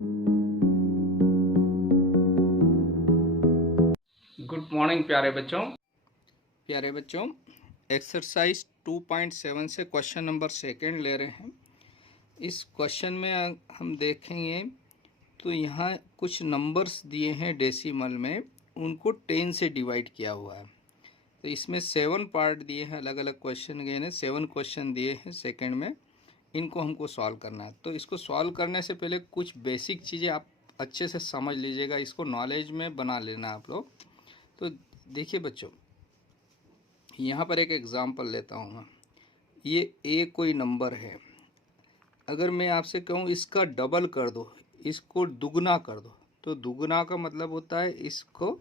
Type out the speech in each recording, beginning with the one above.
Good morning प्यारे बच्चों। Exercise 2.7 से क्वेश्चन नंबर सेकंड ले रहे हैं। इस क्वेश्चन में हम देखेंगे तो यहाँ कुछ नंबर्स दिए हैं डेसिमल में, उनको 10 से डिवाइड किया हुआ है। तो इसमें 7 पार्ट दिए हैं, अलग अलग क्वेश्चन गए हैं, 7 क्वेश्चन दिए हैं सेकंड में। इनको हमको सॉल्व करना है। तो इसको सॉल्व करने से पहले कुछ बेसिक चीज़ें आप अच्छे से समझ लीजिएगा, इसको नॉलेज में बना लेना आप लोग। तो देखिए बच्चों, यहाँ पर एक एग्ज़ाम्पल लेता हूँ मैं। ये ए कोई नंबर है, अगर मैं आपसे कहूँ इसका डबल कर दो, इसको दुगना कर दो, तो दुगना का मतलब होता है इसको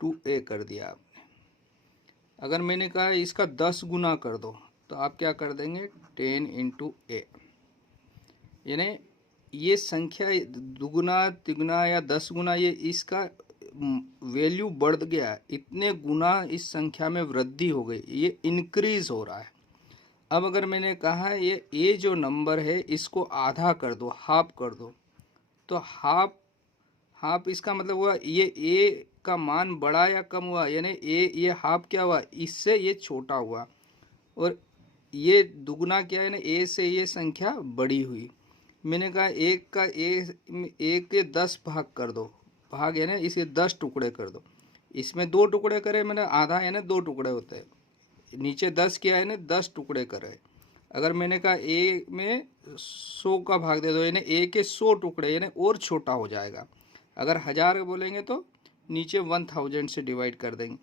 2a कर दिया आपने। अगर मैंने कहा इसका 10 गुना कर दो, तो आप क्या कर देंगे 10 इंटू ए। यानी ये संख्या दुगुना तिगुना या 10 गुना, ये इसका वैल्यू बढ़ गया, इतने गुना इस संख्या में वृद्धि हो गई, ये इंक्रीज हो रहा है। अब अगर मैंने कहा ये जो नंबर है इसको आधा कर दो, हाफ कर दो, तो हाफ इसका मतलब हुआ ये ए का मान बढ़ा या कम हुआ, यानी ये हाफ क्या हुआ, इससे ये छोटा हुआ। और ये दुगुना क्या है ना, ए से ये संख्या बड़ी हुई। मैंने कहा एक का ए के 10 भाग कर दो, भाग है ना, इसे 10 टुकड़े कर दो। इसमें 2 टुकड़े करे, मैंने आधा है ना 2 टुकड़े होते हैं, नीचे 10 किया है ना 10 टुकड़े करे। अगर मैंने कहा ए में 100 का भाग दे दो, यानी ए के 100 टुकड़े, यानी और छोटा हो जाएगा। अगर 1000 बोलेंगे तो नीचे 1000 से डिवाइड कर देंगे।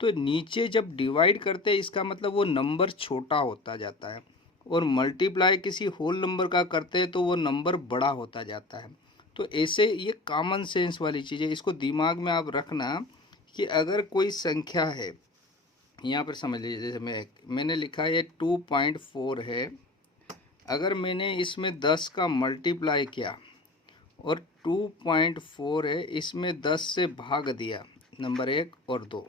तो नीचे जब डिवाइड करते हैं इसका मतलब वो नंबर छोटा होता जाता है, और मल्टीप्लाई किसी होल नंबर का करते हैं तो वो नंबर बड़ा होता जाता है। तो ऐसे ये कॉमन सेंस वाली चीज़ है, इसको दिमाग में आप रखना कि अगर कोई संख्या है, यहाँ पर समझ लीजिए, जैसे मैंने लिखा है 2.4 है। अगर मैंने इसमें 10 का मल्टीप्लाई किया और 2.4 है, इसमें 10 से भाग दिया, नंबर 1 और 2,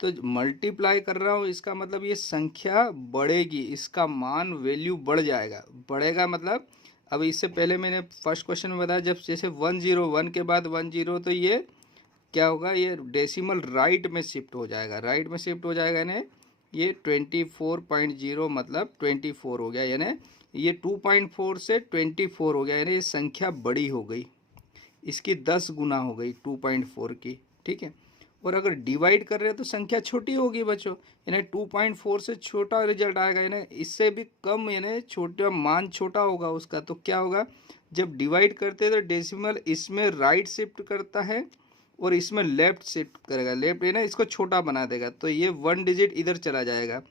तो मल्टीप्लाई कर रहा हूँ, इसका मतलब ये संख्या बढ़ेगी, इसका मान वैल्यू बढ़ जाएगा। बढ़ेगा मतलब, अब इससे पहले मैंने फर्स्ट क्वेश्चन में बताया, जब जैसे 101 के बाद 10, तो ये क्या होगा, ये डेसिमल राइट में शिफ्ट हो जाएगा, राइट में शिफ्ट हो जाएगा, यानी ये 24.0 मतलब 24 हो गया, यानी ये 2.4 से 24 हो गया, यानी ये संख्या बड़ी हो गई, इसकी 10 गुना हो गई 2.4 की, ठीक है। और अगर डिवाइड कर रहे हैं तो संख्या छोटी होगी बच्चों, यानी 2.4 से छोटा रिजल्ट आएगा, यानी इससे भी कम, यानी छोटा मान छोटा होगा उसका। तो क्या होगा, जब डिवाइड करते हैं तो डेसिमल इसमें राइट शिफ्ट करता है और इसमें लेफ्ट शिफ्ट करेगा, लेफ्ट है ना, इसको छोटा बना देगा, तो ये 1 डिजिट इधर चला जाएगा,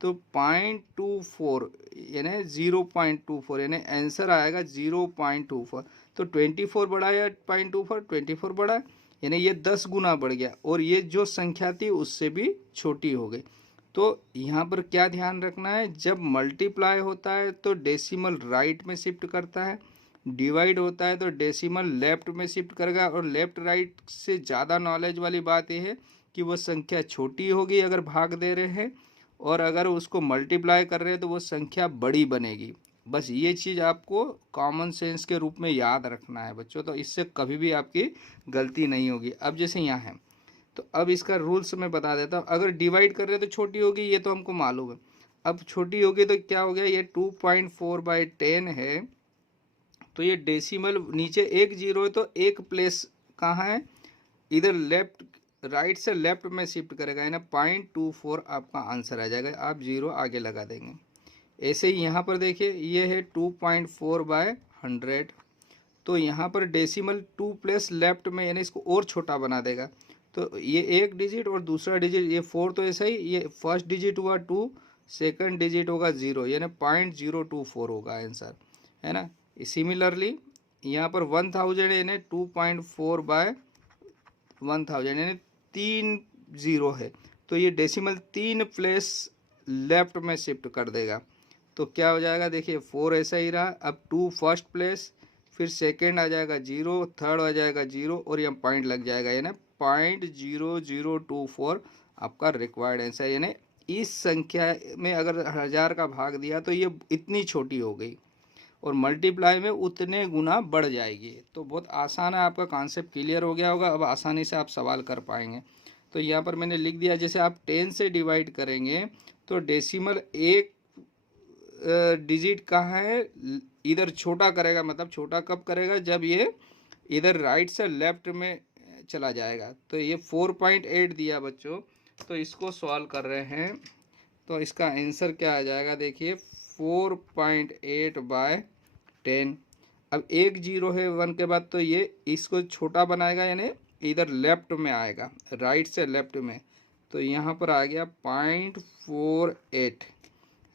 तो 0.24 यानी 0.24, यानी आंसर आएगा 0.24। तो 24 बढ़ा या 0.24, 24 बढ़ा, यानी ये 10 गुना बढ़ गया, और ये जो संख्या थी उससे भी छोटी हो गई। तो यहाँ पर क्या ध्यान रखना है, जब मल्टीप्लाई होता है तो डेसिमल राइट में शिफ्ट करता है, डिवाइड होता है तो डेसिमल लेफ्ट में शिफ्ट करेगा। और लेफ्ट राइट से ज़्यादा नॉलेज वाली बात यह है कि वो संख्या छोटी होगी अगर भाग दे रहे हैं, और अगर उसको मल्टीप्लाई कर रहे हैं तो वो संख्या बड़ी बनेगी। बस ये चीज़ आपको कॉमन सेंस के रूप में याद रखना है बच्चों, तो इससे कभी भी आपकी गलती नहीं होगी। अब जैसे यहाँ है, तो अब इसका रूल्स मैं बता देता हूँ। अगर डिवाइड कर रहे हैं तो छोटी होगी, ये तो हमको मालूम है। अब छोटी होगी तो क्या हो गया, ये 2.4/10 है, तो ये डेसिमल नीचे एक जीरो है, तो एक प्लेस कहाँ है, इधर लेफ्ट, राइट से लेफ्ट में शिफ्ट करेगा, यानी 0.24 आपका आंसर आ जाएगा, आप जीरो आगे लगा देंगे। ऐसे ही यहाँ पर देखिए, ये है 2.4/100, तो यहाँ पर डेसिमल 2 प्लस लेफ्ट में, यानी इसको और छोटा बना देगा, तो ये एक डिजिट और दूसरा डिजिट, ये 4, तो ऐसा ही, ये फर्स्ट डिजिट हुआ 2, सेकंड डिजिट होगा 0, यानी 0.024 होगा आंसर, है ना। सिमिलरली यहाँ पर 1000 यानी 2.4/1000, यानी 3 जीरो है, तो ये डेसिमल 3 प्लेस लेफ्ट में शिफ्ट कर देगा, तो क्या हो जाएगा, देखिए 4 ऐसा ही रहा, अब 2 फर्स्ट प्लेस, फिर सेकेंड आ जाएगा 0, थर्ड आ जाएगा 0, और यहाँ पॉइंट लग जाएगा, यानी 0.0024 आपका रिक्वायर्ड आंसर। यानी इस संख्या में अगर 1000 का भाग दिया तो ये इतनी छोटी हो गई, और मल्टीप्लाई में उतने गुना बढ़ जाएगी। तो बहुत आसान है, आपका कॉन्सेप्ट क्लियर हो गया होगा। अब आसानी से आप सवाल कर पाएंगे। तो यहाँ पर मैंने लिख दिया, जैसे आप 10 से डिवाइड करेंगे तो डेसिमल एक डिजिट कहाँ है, इधर छोटा करेगा। मतलब छोटा कब करेगा, जब ये इधर राइट से लेफ्ट में चला जाएगा। तो ये 4.8 दिया बच्चों। तो इसको सॉल्व कर रहे हैं, तो इसका आंसर क्या आ जाएगा, देखिए 4.8/10। अब एक जीरो है 1 के बाद, तो ये इसको छोटा बनाएगा, यानी इधर लेफ्ट में आएगा, राइट से लेफ्ट में। तो यहाँ पर आ गया 0.48,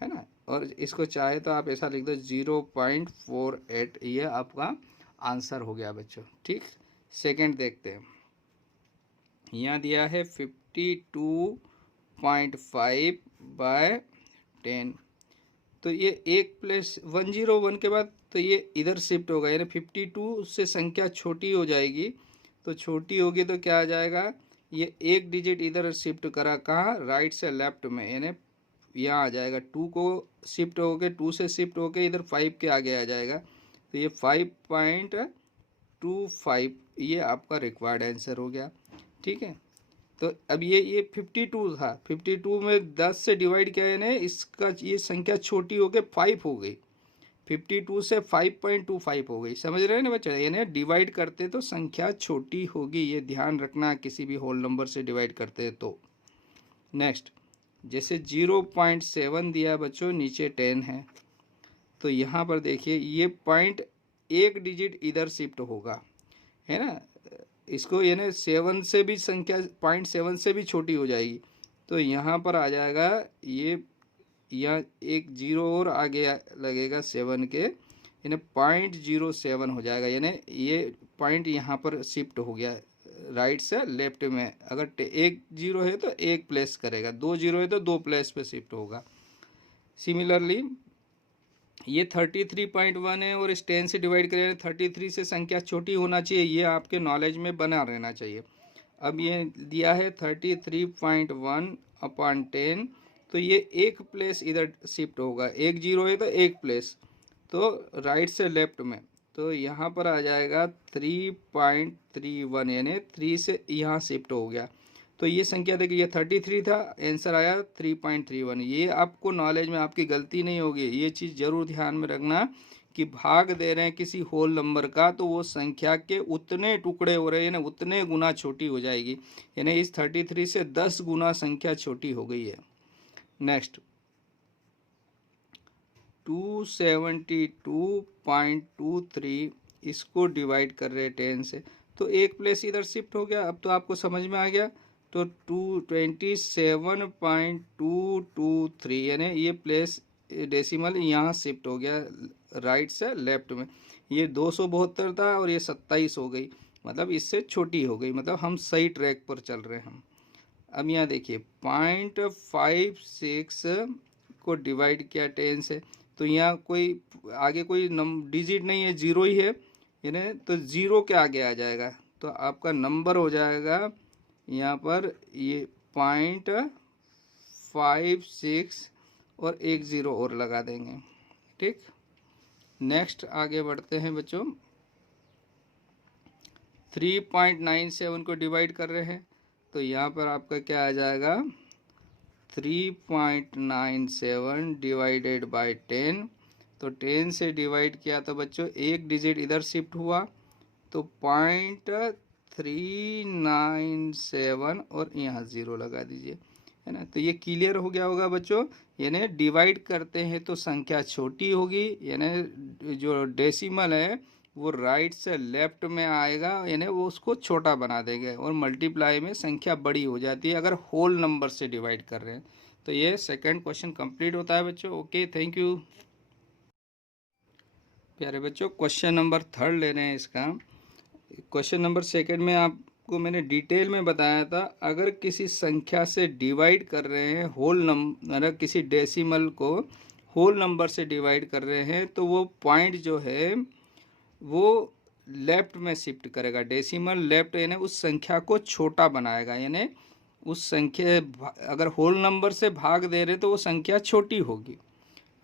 है ना। और इसको चाहे तो आप ऐसा लिख दो 0.48। ये आपका आंसर हो गया बच्चों। ठीक, सेकंड देखते हैं। यहाँ दिया है 52.5/10। तो ये एक प्लस 101 के बाद तो ये इधर शिफ्ट होगा, यानी 52 से संख्या छोटी हो जाएगी। तो छोटी होगी तो क्या आ जाएगा, ये एक डिजिट इधर शिफ्ट करा, कहाँ, राइट से लेफ्ट में, यानी यहाँ आ जाएगा 2 को शिफ्ट होके, 2 से शिफ्ट होके इधर 5 के आगे आ जाएगा। तो ये 5.25 ये आपका रिक्वायर्ड आंसर हो गया। ठीक है। तो अब ये 52 था, 52 में 10 से डिवाइड किया, यानी इसका ये संख्या छोटी हो गई, 5 हो गई। 52 से 5.25 हो गई। समझ रहे हैं ना बच्चे, यानी डिवाइड करते तो संख्या छोटी होगी, ये ध्यान रखना किसी भी होल नंबर से डिवाइड करते हैं तो। नेक्स्ट, जैसे 0.7 दिया बच्चों, नीचे 10 है। तो यहाँ पर देखिए ये पॉइंट एक डिजिट इधर शिफ्ट होगा, है ना। इसको यानी 7 से भी संख्या 0.7 से भी छोटी हो जाएगी। तो यहाँ पर आ जाएगा ये, यहाँ एक जीरो और आगे लगेगा 7 के, यानी 0.07 हो जाएगा। यानी ये पॉइंट यहाँ पर शिफ्ट हो गया राइट से लेफ्ट में। अगर एक जीरो है तो एक प्लेस करेगा, 2 जीरो है तो 2 प्लेस पे शिफ्ट होगा। सिमिलरली ये 33.1 है और इस 10 से डिवाइड करें, 33 से संख्या छोटी होना चाहिए, ये आपके नॉलेज में बना रहना चाहिए। अब ये दिया है 33.1/10। तो ये एक प्लेस इधर शिफ्ट होगा, एक जीरो है तो एक प्लेस, तो राइट से लेफ्ट में। तो यहाँ पर आ जाएगा 3.31, यानी 3 से यहाँ शिफ्ट हो गया। तो ये संख्या देखिए, ये 33 था, आंसर आया 3.31। ये आपको नॉलेज में आपकी गलती नहीं होगी, ये चीज़ जरूर ध्यान में रखना कि भाग दे रहे हैं किसी होल नंबर का, तो वो संख्या के उतने टुकड़े हो रहे हैं, यानी उतने गुना छोटी हो जाएगी। यानी इस 33 से 10 गुना संख्या छोटी हो गई है। नेक्स्ट, 272.23, इसको डिवाइड कर रहे हैं 10 से। तो एक प्लेस इधर शिफ्ट हो गया, अब तो आपको समझ में आ गया। तो 227.223, यानी ये प्लेस डेसिमल यहाँ शिफ्ट हो गया राइट से लेफ्ट में। ये 272 था और ये 27 हो गई, मतलब इससे छोटी हो गई, मतलब हम सही ट्रैक पर चल रहे हैं हम। अब यहाँ देखिए 0.56 को डिवाइड किया 10 से, तो यहाँ कोई आगे कोई डिजिट नहीं है, जीरो ही है, यानी तो जीरो के आगे आ जाएगा। तो आपका नंबर हो जाएगा यहाँ पर ये 0.56 और एक ज़ीरो और लगा देंगे। ठीक, नेक्स्ट आगे बढ़ते हैं बच्चों। 3.97 को डिवाइड कर रहे हैं, तो यहाँ पर आपका क्या आ जाएगा 3.97 डिवाइडेड बाय 10। तो 10 से डिवाइड किया तो बच्चों एक डिजिट इधर शिफ्ट हुआ, तो 0.397 और यहाँ ज़ीरो लगा दीजिए, है ना। तो ये क्लियर हो गया होगा बच्चों, यानी डिवाइड करते हैं तो संख्या छोटी होगी, यानी जो डेसिमल है वो राइट से लेफ्ट में आएगा, यानी वो उसको छोटा बना देंगे, और मल्टीप्लाई में संख्या बड़ी हो जाती है अगर होल नंबर से डिवाइड कर रहे हैं। तो ये सेकंड क्वेश्चन कंप्लीट होता है बच्चों। ओके, थैंक यू प्यारे बच्चों। क्वेश्चन नंबर 3 ले रहे हैं इसका। क्वेश्चन नंबर 2 में आपको मैंने डिटेल में बताया था, अगर किसी संख्या से डिवाइड कर रहे हैं होल नंबर, अगर किसी डेसिमल को होल नंबर से डिवाइड कर रहे हैं तो वो पॉइंट जो है वो लेफ्ट में शिफ्ट करेगा, डेसिमल लेफ्ट, यानी उस संख्या को छोटा बनाएगा, यानी उस संख्या अगर होल नंबर से भाग दे रहे तो वो संख्या छोटी होगी।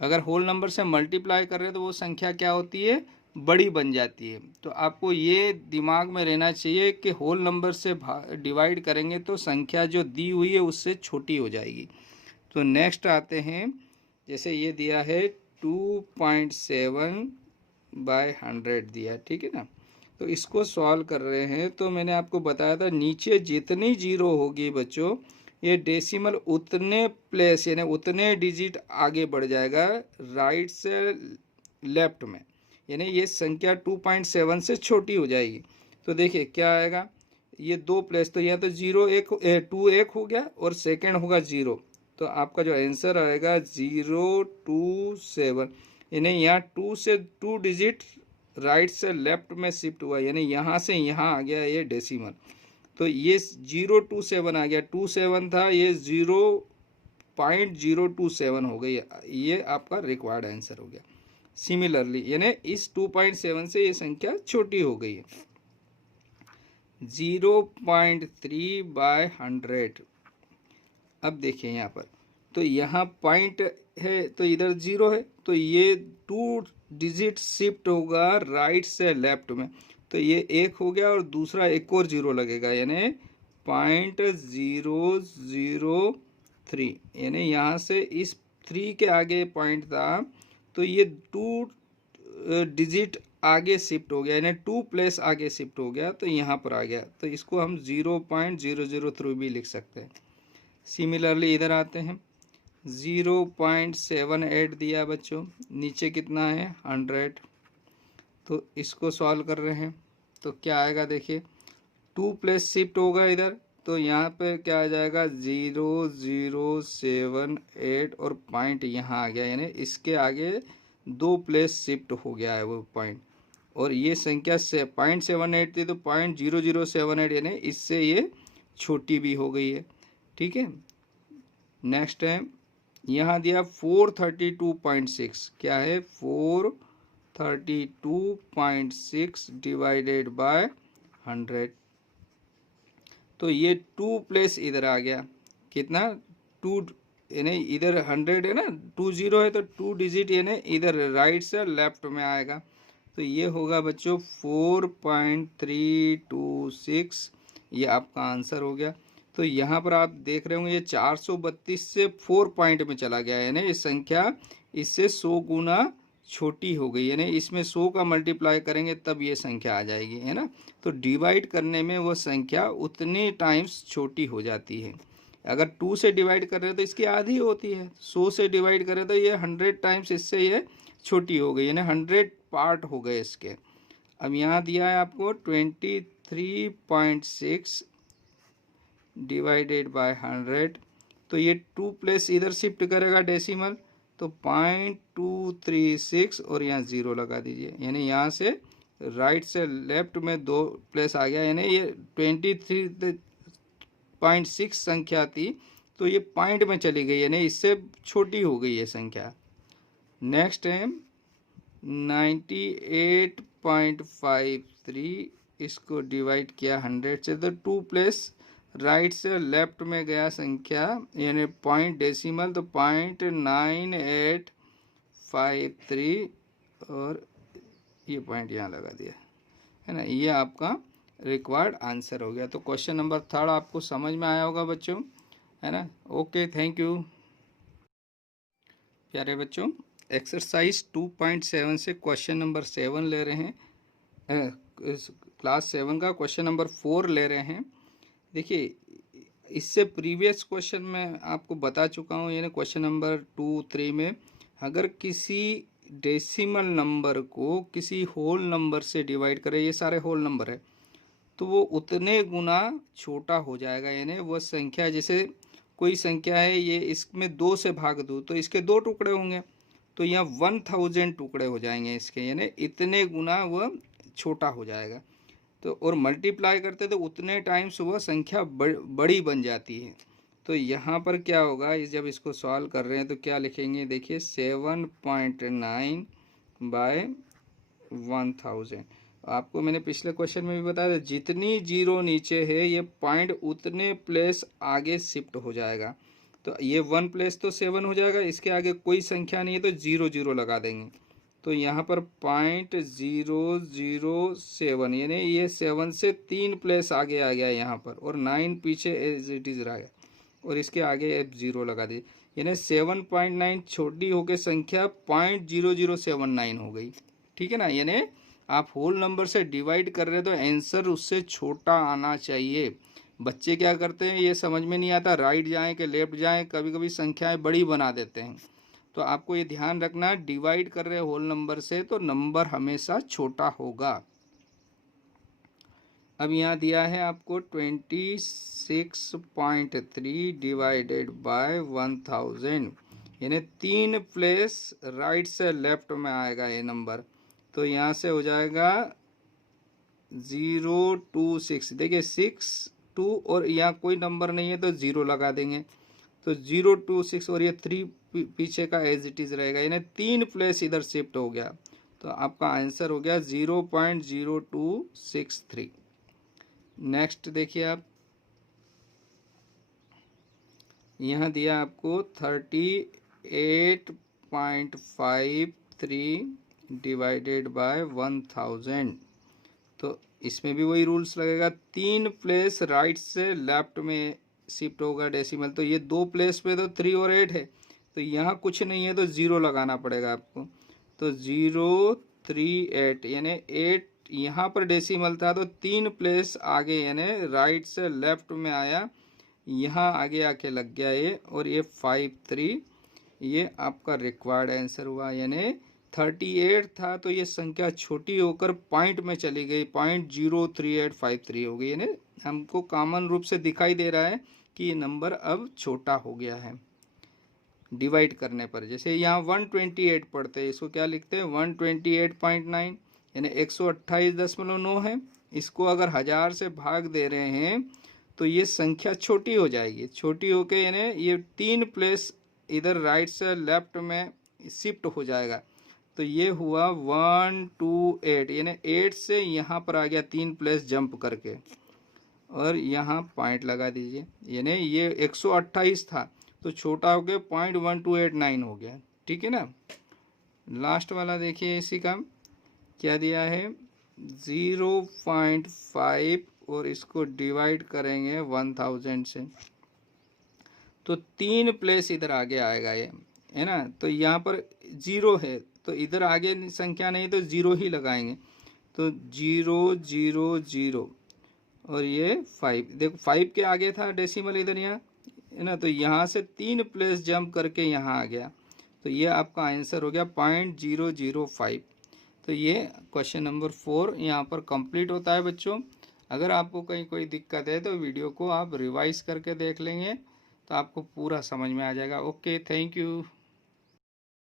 अगर होल नंबर से मल्टीप्लाई कर रहे हैं तो वो संख्या क्या होती है, बड़ी बन जाती है। तो आपको ये दिमाग में रहना चाहिए कि होल नंबर से डिवाइड करेंगे तो संख्या जो दी हुई है उससे छोटी हो जाएगी। तो नेक्स्ट आते हैं, जैसे ये दिया है 2.7 बाय 100 दिया, ठीक है ना। तो इसको सॉल्व कर रहे हैं, तो मैंने आपको बताया था नीचे जितनी जीरो होगी बच्चों, ये डेसिमल उतने प्लेस यानी उतने डिजिट आगे बढ़ जाएगा राइट से लेफ्ट में, यानी ये संख्या 2.7 से छोटी हो जाएगी। तो देखिए क्या आएगा, ये 2 प्लेस, तो यहाँ तो 2 एक हो गया और सेकेंड होगा 0। तो आपका जो आंसर आएगा 027, यानी यहाँ 2 से 2 डिजिट राइट से लेफ्ट में शिफ्ट हुआ, यानी यहाँ से यहाँ आ गया ये डेसिमल। तो ये 027 आ गया, 27 था, ये 0.027 हो गई, ये आपका रिक्वायर्ड आंसर हो गया। सिमिलरली यानी इस 2.7 से ये संख्या छोटी हो गई है। 0.3 बाय 100। अब देखिए यहाँ पर, तो यहाँ पॉइंट है तो इधर 0 है, तो ये 2 डिजिट शिफ्ट होगा राइट से लेफ्ट में, तो ये 1 हो गया और दूसरा एक और 0 लगेगा, यानी 0.003, यानी यहाँ से इस 3 के आगे पॉइंट था, तो ये 2 डिजिट आगे शिफ्ट हो गया, यानी 2 प्लेस आगे शिफ्ट हो गया, तो यहाँ पर आ गया, तो इसको हम 0.003 भी लिख सकते हैं। सिमिलरली इधर आते हैं, 0.78 दिया बच्चों, नीचे कितना है 100, तो इसको सॉल्व कर रहे हैं तो क्या आएगा, देखिए 2 प्लेस शिफ्ट होगा इधर, तो यहाँ पे क्या आ जाएगा 0078 और पॉइंट यहाँ आ गया, यानी इसके आगे 2 प्लेस शिफ्ट हो गया है वो पॉइंट, और ये संख्या से 0.78 थी तो 0.0078, यानी इससे ये छोटी भी हो गई है, ठीक है। नेक्स्ट है यहाँ दिया 432.6, क्या है 432.6 डिवाइडेड बाय 100, तो ये 2 प्लेस इधर आ गया, कितना 2, यानी इधर 100 है ना, 20 है तो 2 डिजिट यानी इधर राइट से लेफ्ट में आएगा, तो ये होगा बच्चों 4.326, ये आपका आंसर हो गया। तो यहाँ पर आप देख रहे होंगे ये 432 से 4 पॉइंट में चला गया, यानी ये संख्या इससे 100 गुना छोटी हो गई, यानी इसमें 100 का मल्टीप्लाई करेंगे तब ये संख्या आ जाएगी, है ना। तो डिवाइड करने में वो संख्या उतनी टाइम्स छोटी हो जाती है। अगर 2 से डिवाइड कर रहे हैं तो इसकी आधी होती है, 100 से डिवाइड करें तो ये 100 टाइम्स इससे ये छोटी हो गई, यानी 100 पार्ट हो गए इसके। अब यहाँ दिया है आपको 23.6 डिवाइडेड बाय 100, तो ये 2 प्लेस इधर शिफ्ट करेगा डेसिमल, तो 0.236 और यहाँ 0 लगा दीजिए, यानी यहाँ से राइट से लेफ्ट में 2 प्लेस आ गया, यानी ये 23.6 संख्या थी तो ये पॉइंट में चली गई, यानी इससे छोटी हो गई है संख्या। नेक्स्ट है 98.53, इसको डिवाइड किया 100 से, तो 2 प्लेस राइट से लेफ्ट में गया संख्या, यानी पॉइंट डेसिमल, तो 0.9853 और ये पॉइंट यहाँ लगा दिया, है ना। ये आपका रिक्वायर्ड आंसर हो गया। तो क्वेश्चन नंबर 3 आपको समझ में आया होगा बच्चों, है ना। ओके, थैंक यू प्यारे बच्चों। एक्सरसाइज 2.7 से क्वेश्चन नंबर 7 ले रहे हैं, क्लास 7 का क्वेश्चन नंबर 4 ले रहे हैं। देखिए इससे प्रीवियस क्वेश्चन में आपको बता चुका हूँ, यानी क्वेश्चन नंबर 2, 3 में अगर किसी डेसिमल नंबर को किसी होल नंबर से डिवाइड करें, ये सारे होल नंबर है, तो वो उतने गुना छोटा हो जाएगा, यानी वह संख्या, जैसे कोई संख्या है ये इसमें 2 से भाग दूँ तो इसके 2 टुकड़े होंगे, तो यहाँ 1000 टुकड़े हो जाएंगे इसके, यानी इतने गुना वह छोटा हो जाएगा। तो और मल्टीप्लाई करते तो उतने टाइम्स वह संख्या बड़ी बन जाती है। तो यहाँ पर क्या होगा, जब इसको सॉल्व कर रहे हैं तो क्या लिखेंगे, देखिए 7.9 बाय 1000। आपको मैंने पिछले क्वेश्चन में भी बताया था, जितनी जीरो नीचे है ये पॉइंट उतने प्लेस आगे शिफ्ट हो जाएगा। तो ये 1 प्लेस तो 7 हो जाएगा, इसके आगे कोई संख्या नहीं है तो 0 0 लगा देंगे। तो यहाँ पर 0.007 यानी ये 7 से 3 प्लेस आगे आ गया यहाँ पर, और 9 पीछे एज इट इज़ रह गया, और इसके आगे F0 लगा दी, यानी 7.9 छोटी होकर संख्या 0.0079 हो गई। ठीक है ना, यानी आप होल नंबर से डिवाइड कर रहे हो तो आंसर उससे छोटा आना चाहिए। बच्चे क्या करते हैं, ये समझ में नहीं आता, राइट जाएं कि लेफ्ट जाएं, कभी कभी संख्याएं बड़ी बना देते हैं। तो आपको ये ध्यान रखना, डिवाइड कर रहे होल नंबर से तो नंबर हमेशा छोटा होगा। अब यहाँ दिया है आपको 26.3 डिवाइडेड बाय 1000, यानी 3 प्लेस राइट से लेफ्ट में आएगा ये नंबर। तो यहाँ से हो जाएगा 026, देखिए 6 2 और यहाँ कोई नंबर नहीं है तो 0 लगा देंगे, तो 026 और ये 3 पीछे का एज इट इज़ रहेगा, यानी 3 प्लेस इधर शिफ्ट हो गया। तो आपका आंसर हो गया 0.0263। नेक्स्ट देखिए आप, यहाँ दिया आपको 38.53 डिवाइडेड बाय 1000। तो इसमें भी वही रूल्स लगेगा, 3 प्लेस राइट से लेफ्ट में शिफ्ट होगा डेसिमल, तो ये 2 प्लेस पे तो 3 और 8 है, तो यहाँ कुछ नहीं है तो 0 लगाना पड़ेगा आपको। तो 038 यानी 8 यहाँ पर डेसिमल था तो 3 प्लेस आगे यानी राइट से लेफ्ट में आया, यहाँ आगे आके लग गया ये, और ये 53, ये आपका रिक्वायर्ड आंसर हुआ। यानी 38 था तो ये संख्या छोटी होकर पॉइंट में चली गई, 0.03853 हो गई, यानी हमको कॉमन रूप से दिखाई दे रहा है कि ये नंबर अब छोटा हो गया है डिवाइड करने पर। जैसे यहाँ 128 पढ़ते हैं, इसको क्या लिखते हैं 128.9, यानी 128.9 है। इसको अगर 1000 से भाग दे रहे हैं तो ये संख्या छोटी हो जाएगी, छोटी होके यानी ये 3 प्लेस इधर राइट से लेफ्ट में शिफ्ट हो जाएगा। तो ये हुआ 128, यानी 8 से यहाँ पर आ गया 3 प्लेस जंप करके, और यहाँ पॉइंट लगा दीजिए, यानी ये 128 था तो छोटा हो गया 0.1289 हो गया। ठीक है ना। लास्ट वाला देखिए, इसी का क्या दिया है 0.5 और इसको डिवाइड करेंगे 1000 से, तो 3 प्लेस इधर आगे आएगा ये, है ना। तो यहाँ पर 0 है तो इधर आगे संख्या नहीं तो 0 ही लगाएंगे, तो 0 0 0 और ये 5, देखो 5 के आगे था डेसिमल इधर यहाँ, है ना, तो यहाँ से 3 प्लेस जंप करके यहाँ आ गया, तो ये आपका आंसर हो गया 0.005। तो ये क्वेश्चन नंबर 4 यहाँ पर कंप्लीट होता है बच्चों। अगर आपको कहीं कोई दिक्कत है तो वीडियो को आप रिवाइज करके देख लेंगे तो आपको पूरा समझ में आ जाएगा। Okay, thank you.